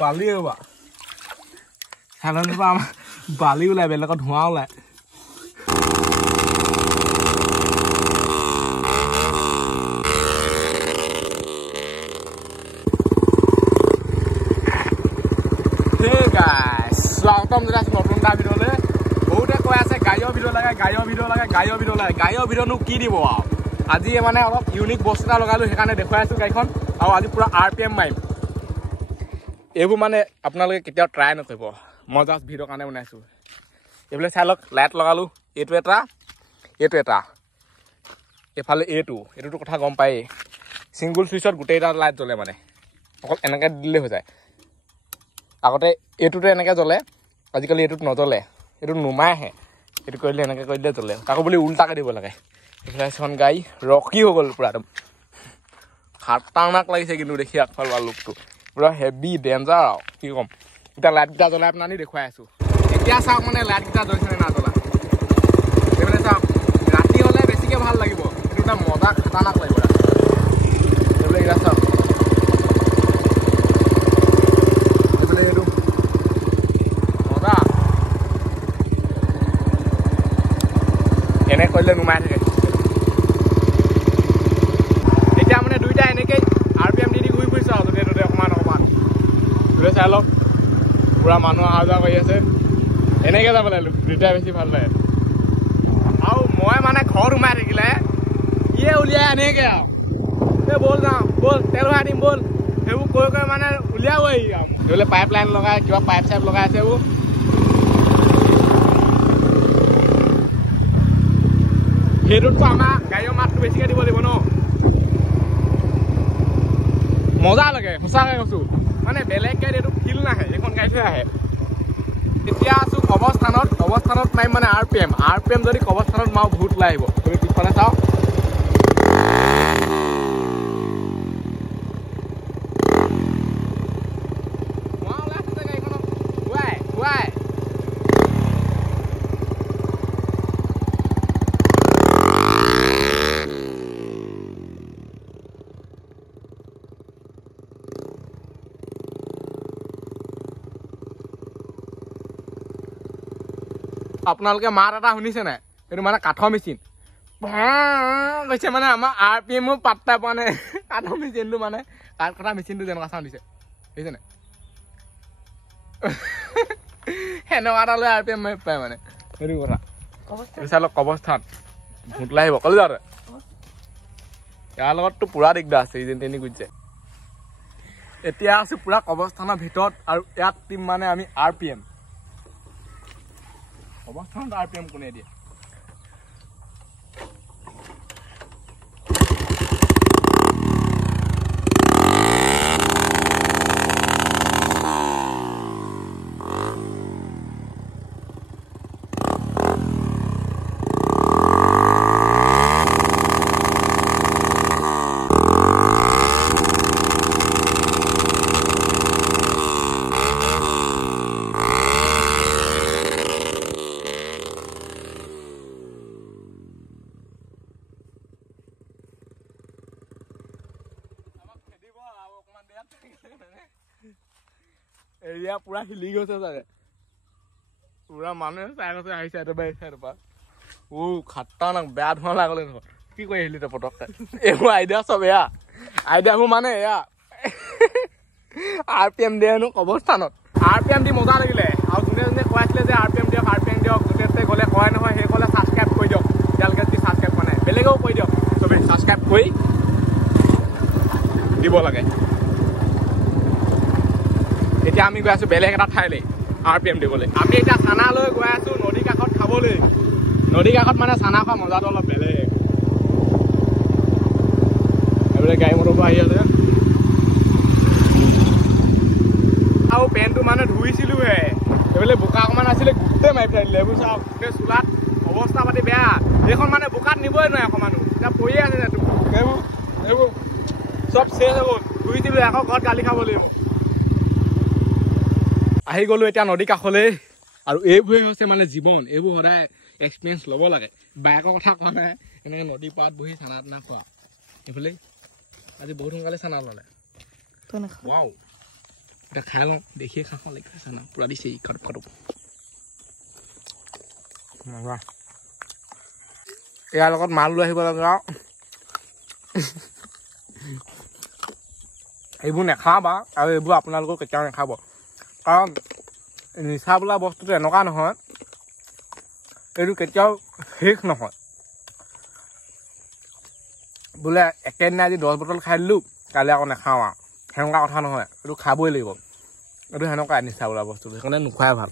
বালি হবা সাধাৰণতে আমাৰ বালি ওলাই বেলেগত ধোঁৱা ওলাই Hey guys, welcome to this নতুন এটা ভিডিঅ'লে বহুতে কৈ আছে গায়ৰ ভিডিঅ' লাগে গায়ৰ ভিডিঅ'নো কি দিব আৰু আজি মানে অলপ ইউনিক বস্তু এটা লগালো সেইকাৰণে দেখুৱাই আছো গাড়ীখন আৰু আজি পুৰা RPM মাৰিম এইবোৰ মানে আপোনালোকে কেতিয়াও ট্ৰাই নকৰিব মই জাষ্ট ভিডিঅ'ৰ কাৰণে বনাইছো এইফালে চাই লওক লাইট লগালো এইটো এটা এফালে এইটোতো কথা গম পায়েই সিংগল সুইচত গোটেইটা লাইট জ্বলে মানে অকল এনেকৈ দিলে হৈ যায় আগতে এইটোতে এনেকৈ জ্বলে আজিকালি এইটোত নজ্বলে এইটো নুমাই আহে এইটো কৰিলে এনেকৈ কৰি দিলে জ্বলে তাকো বুলি উল্টাকৈ দিব লাগে এইফালে এখন গাড়ী ৰকি হৈ গ'ল পুৰা একদম খাটাৰনাক লাগিছে কিন্তু দেখি আগফালৰ লুকটো পুৰা হেভি ডেঞ্জাৰ আৰু কি ক'ম এতিয়া লাইটকেইটা জ্বলাই আপোনাৰ দেখুৱাই আছোঁ এতিয়া চাওক মানে লাইটকেইটা জ্বলিছে নে নাজ্বলা এইফালে চাওক ৰাতি হ'লে বেছিকৈ ভাল লাগিব এইটো এটা মজা খাটাৰনাক লাগিব এইফালে এইকেইটা চাওক এনে কৰিলে নুমাই থাকে এতিয়া মানে দুইটা এনেকৈ RPM দি ঘূৰি ফুৰিছে আৰু য'তে অকণমান দুটা চাই লওক পুৰা মানুহ অহা যোৱা কৰি আছে এনেকৈ যাব লাগিব দুইটাই বেছি ভাল লাগে আৰু মই মানে ঘৰত সোমাই থাকিলে ইয়ে উলিয়াই এনেকৈ আৰু এই ব'ল যাওঁ ব'ল তেল ভৰাই দিম ব'ল সেইবোৰ কৈ মানে উলিয়াবই আৰু সেইবোলে পাইপ লাইন লগাই কিবা পাইপ চাইপ লগাই আছে এইবোৰ সেইটোততো আমাৰ গাড়ীৰ মাতটো বেছিকৈ দিব লাগিব ন মজা লাগে সঁচাকৈ কৈছোঁ মানে বেলেগ গাড়ীত এইটো ফিল নাহে এইখন গাড়ীতহে আহে এতিয়া আছোঁ কবস্থানত মাৰিম মানে RPM যদি কবস্থানত মাৰো বহুত ওলাই আহিব তুমি পিছফালে চাওঁ আপোনালোকে মাত এটা শুনিছে নাই এইটো মানে কাঠৰ মেচিন কৈছে মানে আমাৰ RPMও পাত্তা পোৱা নাই কাঠৰ মেচিনটো মানে কাঠ কটা মেচিনটো যেনেকুৱা চাউণ্ড দিছে দেখিছে নাই সেনেকুৱা এটা লৈ RPM মাৰি পায় মানে সেইটো কথা চাই লওক কবস্থান ভূত ওলাই আহিব কলে যাওঁ ইয়াৰ লগততো পুৰা দিগদাৰ আছে যেন তেনি গুচি যায় এতিয়া আছো পুৰা কবস্থানৰ ভিতৰত আৰু ইয়াত টিম মানে আমি RPM অৱস্থানত RPM কোনে দিয়ে এৰিয়া পুৰা হিলি গৈছে চাগে পুৰা মানুহে চাই গৈছে আহিছে চাইডৰ পৰা খাটাৰনাক বেয়া ধোঁৱা লাগলে নহয় কি কৰি আহিলি তই পটককে এইবোৰ আইডিয়া চব এয়া আইডিয়াবোৰ মানে এয়া RPM দিয়ে হেনো কবস্থানত RPM দি মজা লাগিলে আৰু যোনে কৈ আছিলে যে RPM দিয়ক গোটেই গ'লে কয় নহয় সেই ক'লে ছাবস্ক্ৰাইব কৰি দিয়ক তেওঁলোকে যদি ছাবস্ক্ৰাইব কৰা নাই বেলেগেও কৰি দিয়ক চবেই ছাবস্ক্ৰাইব কৰি দিব লাগে এতিয়া আমি গৈ আছো বেলেগ এটা ঠাইলৈ RPM দিবলৈ আমি এতিয়া চানালৈ গৈ আছো নদী কাষত খাবলৈ নদী কাষত মানে চানা খোৱা মজাটো অলপ বেলেগ এইবোলে গাড়ী মটৰবোৰ আহি আছে আৰু পেণ্টটো মানে ধুইছিলোহে এইবোলে বোকা অকণমান আছিলে গোটেই মাৰি পেলাই দিলে এইবোৰ চাওক গোটেই চোলাত অৱস্থা পাতি বেয়া এইখন মানে বোকাত নিবই নোৱাৰে অকণমানো এতিয়া পৰিয়ে আছে এইবোৰ চব চেছ হৈ গ'ল ধুইছিলো আকৌ ঘৰত গালি খাব লাগিব আহি গ'লো এতিয়া নদী কাষলৈ আৰু এইবোৰে হৈছে মানে জীৱন এইবোৰ সদায় এক্সপিৰিয়েঞ্চ ল'ব লাগে বাইকৰ কথা কোৱা নাই এনেকৈ নদী পাৰত বহি চানা টানা খোৱা এইফালে আজি বহুত সোনকালে চানা ল'লে ৱাও এটা খাই লওঁ দেখিয়ে খাওঁ লাগি আছে না পুৰা দিছে ইকট ফটো ইয়াৰ লগত মাল লৈ আহিব লাগে আৰু এইবোৰ নাখাবা আৰু এইবোৰ আপোনালোকৰ কেতিয়াও নাখাব কাৰণ নিচা বোলা বস্তুটো এনেকুৱা নহয় এইটো কেতিয়াও শেষ নহয় বোলে একেদিনাই আজি 10 বটল খাই দিলোঁ কাইলৈ আকৌ নাখাওঁ আৰু সেনেকুৱা কথা নহয় এইটো খাবই লাগিব এইটো সেনেকুৱা নিচা বোলা বস্তুটো সেইকাৰণে নোখোৱাই ভাল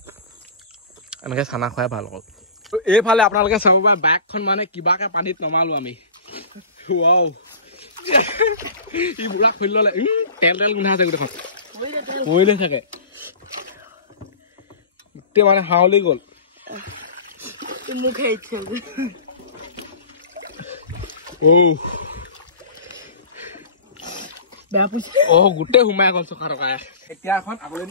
এনেকৈ চানা খুৱাই ভাল অকল এইফালে আপোনালোকে চাব পাৰে বাইকখন মানে কিবাকে পানীত নমালো আমি ৱাও ই বুঢ়া খুলি ল'লে তেল গোন্ধা আছে গোটেইখন পৰিলে থাকে গোটেই মানে হাওলি গ'ল গোটেই সোমাই গ'ল চকা টকাই এতিয়া এখন আগলৈ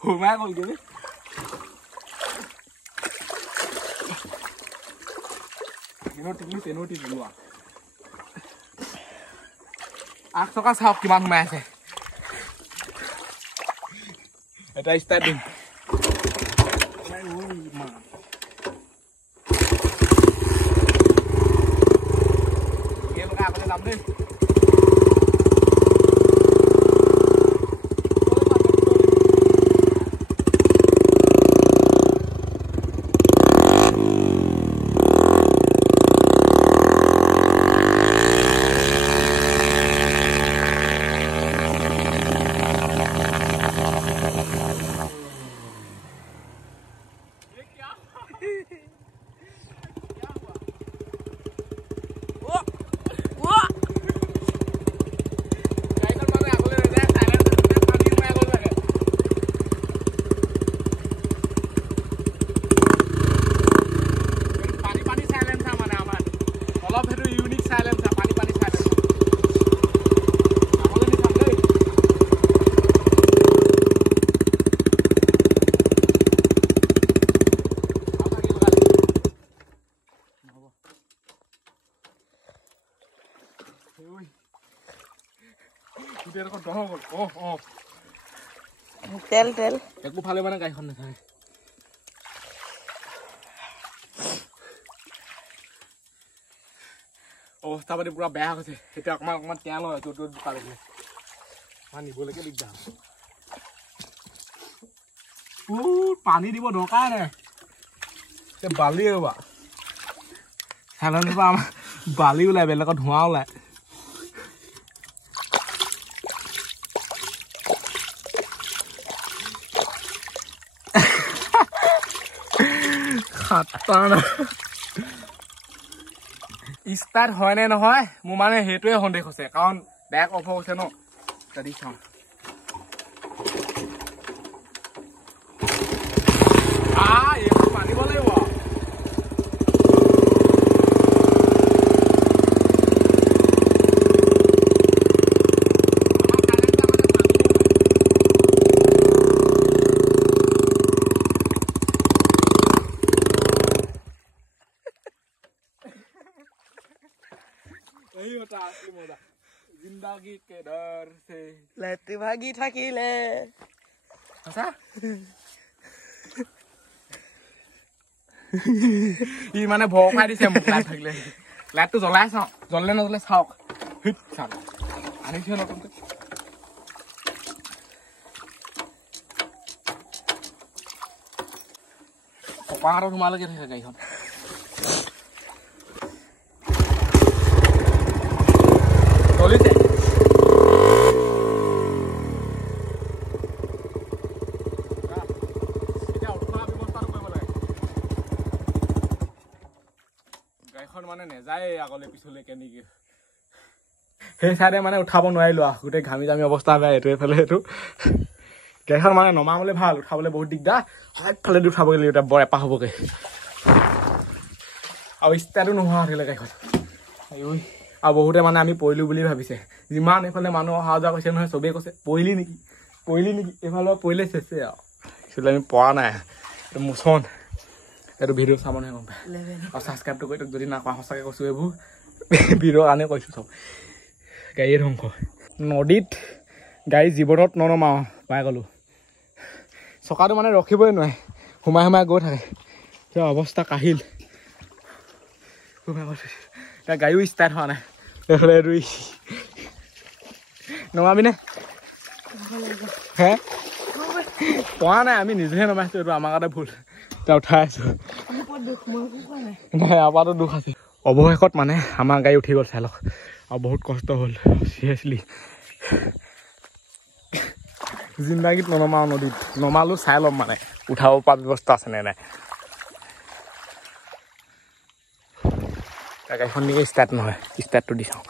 সোমাই গ'ল গ'লে আঠ টকা চাওক কিমান সোমাই আছে এটা ষ্টাৰ্ট দিম আগতে যাম দেই তেল তেল একো ফালে মানে গাড়ীখন নাথাকে অৱস্থা পাতি পুৰা বেয়া হৈছে এতিয়া অকণমান তেল হয় য'ত য'ত বোকা লাগিলে নিবলৈকে দিগদাৰ পানী দিব দৰকাৰ নাই বালি ৰ'বা চালানৰ পৰা আমাৰ বালি ওলায় বেলেগত ধোঁৱা ওলায় ষ্টাৰ্ট হয় নে নহয় মোৰ মানে সেইটোৱে সন্দেহ হৈছে কাৰণ বেক অফ হৈছে ন যদি চাওঁ এইবোৰ মানিব লাগিব जिंदगी के डर से लेते भागी থাকিলে আচ্ছা ই মানে ভয় খাই দিছে মোক লাইট থাকিলে লাইটটো জ্বলাই চাওঁ জ্বললে নজ্বলে চাওক হিট চাওক আনিছে নতুনকৈ কপাহাৰত সোমালৈকে থাকে গাড়ীখন চলিছে মানে নেযায় আগলে পিছলে কেনেকে সেই চাইডে মানে উঠাব নোৱাৰিলো গোটেই ঘামি জামি অৱস্থা বেয়া এইটো এইফালে এইটো গাড়ীখন মানে নমাবলৈ ভাল উঠাবলৈ বহুত দিগদাৰ সবফালে দি উঠাবগৈ লাগিব বৰ এপাহ হ'বগৈ আৰু ষ্টাৰ্টো নোহোৱা থাকিলে গাড়ীখন আৰু বহুতে মানে আমি পৰিলো বুলি ভাবিছে যিমান এইফালে মানুহ অহা যোৱা কৈছে নহয় চবেই কৈছে পৰিলি নেকি এইফালে পৰিলে চেছে আৰু আমি পৰা নাই মোচন এইটো ভিডিঅ' চাব নহয় গম পায় আৰু ছাবস্ক্ৰাইবটো কৰি যদি নাকৰা সঁচাকৈ কৈছোঁ এইবোৰ ভিডিঅ'ৰ কাৰণে কৈছোঁ চব গাড়ীয়ে ধ্বংস নদীত গাড়ী জীৱনত ননমাওঁ পাই গ'লোঁ চকাটো মানে ৰখিবই নোৱাৰে সোমাই গৈ থাকে কিয় অৱস্থা কাহিল এতিয়া গাড়ীও ষ্টাৰ্ট হোৱা নাই এইফালে ৰুই নমাবিনে হে পোৱা নাই আমি নিজেহে নমাইছোঁ এইটো আমাৰ কাৰণে ভুল এতিয়া উঠাই আছোঁ নাই আপাতো দুখ আছে অৱশেষত মানে আমাৰ গাড়ী উঠি গ'ল চাই লওক আৰু বহুত কষ্ট হ'ল চিৰিয়াছলি জিন্দাগীত ননমাওঁ নদীত নমালোঁ চাই ল'ম মানে উঠাব পৰা ব্যৱস্থা আছে নে নাই গাড়ীখন নেকি ষ্টাৰ্ট নহয় ষ্টাৰ্টটো দি চাওঁ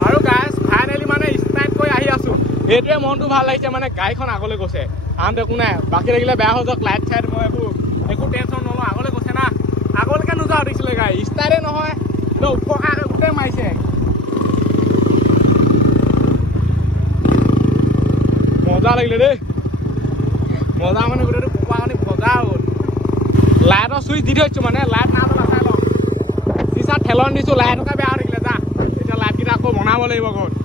আৰু গাইজ ফাইনেলি মানে ষ্টাৰ্ট কৰি আহি আছোঁ সেইটোৱে মনটো ভাল লাগিছে মানে গাড়ীখন আগলৈ গৈছে আনটো একো নাই বাকী লাগিলে বেয়া হৈ যাওক লাইট চাইট মই এইবোৰ একো টেনশ্যন নলওঁ আগলৈ গৈছে না আগলৈকে নোযোৱা দিছিলে গাড়ী ষ্টাৰ্টে নহয় উপকাৰ গোটেই মাৰিছে মজা লাগিলে দেই মজা মানে গোটেইটো কুকুৰা কানি ভজা হ'ল লাইটৰ চুইচ দি থৈছোঁ মানে লাইট না জ্বলা চাই লওঁ চিচাত ঠেলন দিছোঁ লাইটকে বেয়া হৈ থাকিলে যা এতিয়া লাইটকেইটা আকৌ বনাব লাগিব ঘৰত